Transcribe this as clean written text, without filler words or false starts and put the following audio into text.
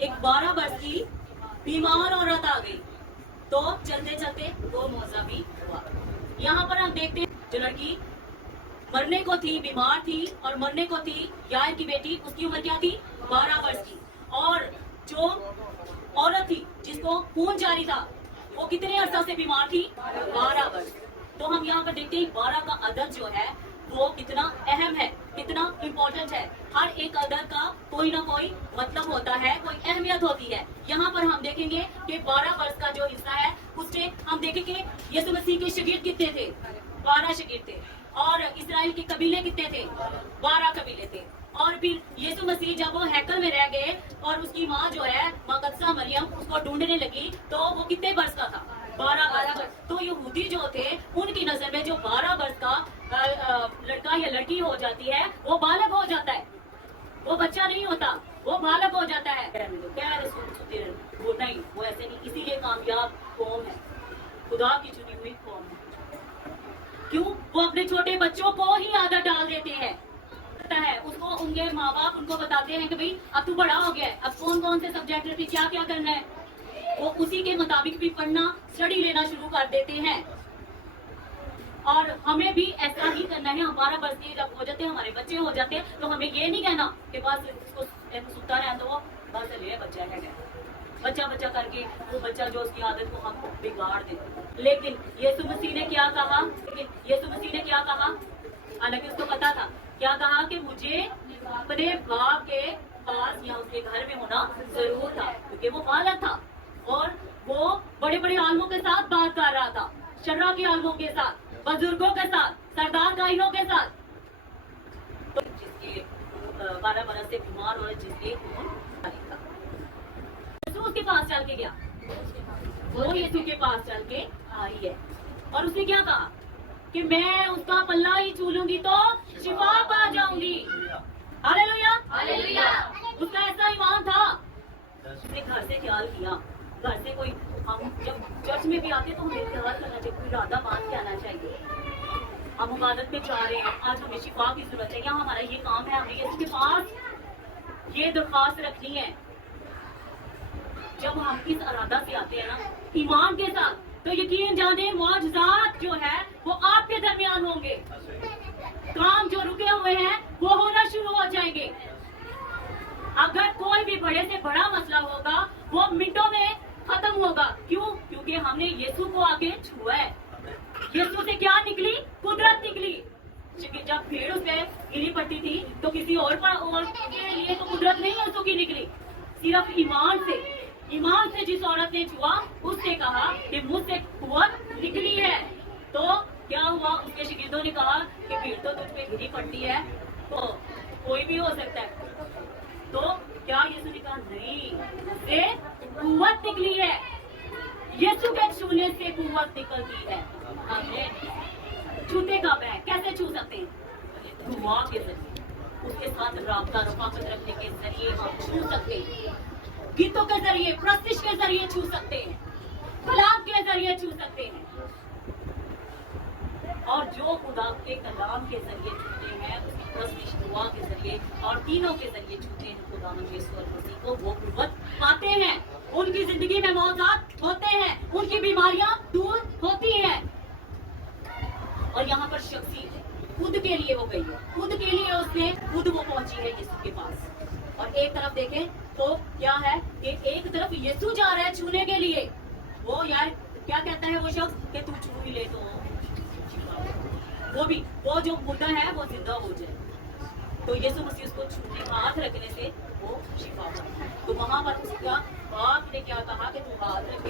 एक 12 वर्ष की बीमार औरत आ गई, तो चलते चलते वो मौजा भी हुआ। यहाँ पर हम देखते हैं जो लड़की मरने को थी, बीमार थी और मरने को थी, यार की बेटी, उसकी उम्र क्या थी? 12 वर्ष की। और जो औरत थी जिसको खून जारी था, वो कितने अरसा से बीमार थी? 12 वर्ष। तो हम यहाँ पर देखते हैं 12 का अदद जो है वो कितना अहम है, कितना इम्पोर्टेंट है। हर एक अदद का कोई ना कोई मतलब होता है, कोई अहमियत होती है। यहाँ पर हम देखेंगे कि 12 वर्ष का जो हिस्सा है उससे हम देखेंगे यीशु मसीह के शागिर्द कितने थे? 12 शागिर्द थे। और इस्राएल के कबीले कितने थे? 12 कबीले थे। और फिर यीशु मसीह जब वो हैकल में रह गए और उसकी माँ जो है मकदसा मरियम उसको ढूंढने लगी, तो वो कितने वर्ष का था? 12 वर्ष। तो यहूदी जो थे उनकी नजर में जो 12 वर्ष का लड़का या लड़की हो जाती है वो बालक हो जाता है, वो बच्चा नहीं होता, वो बालक हो जाता है। वो नहीं, वो ऐसे नहीं। इसीलिए कामयाब कौम है, खुदा की चुनी हुई कौम है। क्यों? वो अपने छोटे बच्चों को ही आदत डाल देते हैं है उसको, उनके माँ बाप उनको बताते हैं कि भाई अब तू बड़ा हो गया है, अब कौन कौन से सब्जेक्ट पे क्या क्या करना है, वो उसी के मुताबिक भी पढ़ना, स्टडी लेना शुरू कर देते हैं। और हमें भी ऐसा ही करना है। हमारा वर्ष के जब हो जाते हैं, हमारे बच्चे हो जाते हैं, तो हमें ये नहीं कहना कि बस उसको सुता रहे तो बस ले बच्चा है, बच्चा बच्चा करके वो बच्चा जो उसकी आदत को हम बिगाड़ देते। लेकिन यीशु मसीह ने क्या कहा? हालांकि उसको पता था, क्या कहा कि मुझे अपने बाप के पास या उसके घर में होना जरूर था, क्योंकि वो बालक था और वो बड़े बड़े आलमों के साथ बात कर रहा था, शर्रा के आलमों के साथ, बुजुर्गों के साथ, सरदार गाहियों के साथ। तो जिसके 12 बरस से बीमार और जिसके यीशु उसके पास चल के गया, वो यीशु के पास चल के आई है और उसने क्या कहा कि मैं उसका पल्ला ही छू लूंगी तो शिफा पा जाऊंगी। Hallelujah, hallelujah. उसका ऐसा ईमान था। उसने घर से ख्याल किया, घर से कोई, हम जब चर्च में भी आते तो हमें ख्याल करना चाहिए, कोई इरादा बात के आना चाहिए। हम इबादत में जा रहे हैं, आज हमें शिफा की जरूरत है, यहाँ हमारा ये काम है, हमें इसके पास ये दरख्वास्त रखनी है। जब हम इस इरादा से आते हैं ना, ईमान के साथ, तो यकीन जाने मौजज़ात जो है वो आपके दरमियान होंगे। काम जो रुके हुए हैं वो होना शुरू हो जाएंगे। अगर कोई भी बड़े से बड़ा मसला होगा वो मिनटों में खत्म होगा। क्यों? क्योंकि हमने यीशु को आगे छुआ है। यीशु से क्या निकली? कुदरत निकली। जब भीड़ उस पे गिरी पड़ती थी तो किसी और के लिए तो कुदरत नहीं यीशु की निकली, सिर्फ ईमान से जिस औरत ने छुआ उसने कहा कि मुझसे कुव्वत निकली है। तो क्या हुआ? उसके शागिर्दों ने कहा कि भीड़ तो तुझ पे घिरी पड़ती है, तो कोई भी हो सकता है। तो क्या यीशु ने कहा नहीं, उससे कुव्वत निकली है। यीशु के छूने से कुव्वत निकलती है। हमने छूते कब है? कैसे छू सकते हैं? दुआ के जरिए, उसके साथ राबता रफाकत रखने के जरिए हम छू सकते हैं। गीतों के जरिए, प्रस्तिश के जरिए छू सकते हैं, कलाम के जरिए छू सकते हैं। और जो खुदा के कलाम के जरिए छूते हैं, उसकी प्रस्तिश, दुआ के जरिए और तीनों के जरिए छूते हैं खुदा यीशु मसीह को, वो कुव्वत पाते हैं। उनकी जिंदगी में मौजज़ात होते हैं, उनकी बीमारियां दूर होती हैं। और यहाँ पर शख्सी खुद के लिए वो गई है, खुद के लिए उसने खुद वो पहुंची है यीशु के पास। और एक तरफ देखें तो क्या है कि एक तरफ यीशु जा रहा है छूने के लिए, वो यार क्या कहता है वो शख्स कि तू छू ही ले तो वो जो मुर्दा है वो जिंदा हो जाए। तो यीशु मसीह उसको छूने, हाथ रखने से वो शिफा पाए। तो वहां पर उसका बाप ने क्या कहा कि तू हाथ रखे